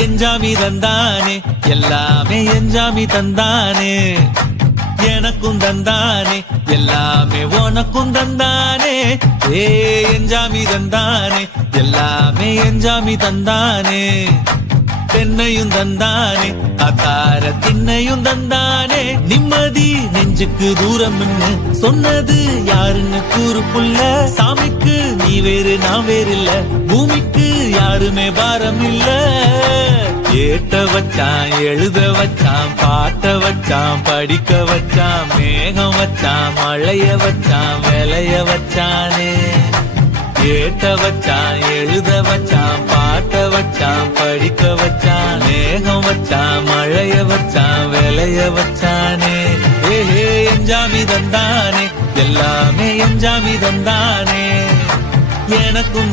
எஞ்சாமி தந்தானே எல்லாமே எஞ்சாமி தந்தானே எனக்கும் தந்தானே எல்லாமே உனக்கும் தந்தானே ஏ எஞ்சாமி தந்தானே எல்லாமே எஞ்சாமி தந்தானே தென்னையும் தந்தானே அத்தார திண்ணையும் தந்தானே நிம்மதி நெஞ்சுக்கு தூரம் சொன்னது யாருன்னு கூறு புள்ள சாமிக்கு நீ வேறு நான் வேறு இல்ல பூமிக்கு யாருமே பாரம் இல்ல ஏட்ட வச்சான் எழுத வச்சான் பாட்ட வச்சான் படிக்க வச்சான் மேகம் வச்சான் மழைய வச்சான் விளைய வச்சானே ஏட்ட வச்சான் எழுத வச்சான் பாட்ட வச்சான் படிக்க வச்சான் மேகம் வச்சான் மழைய வச்சான் விளைய வச்சானே ஏஹே எஞ்சாமி தந்தானே எல்லாமே எஞ்சாமி தந்தானே எனக்கும்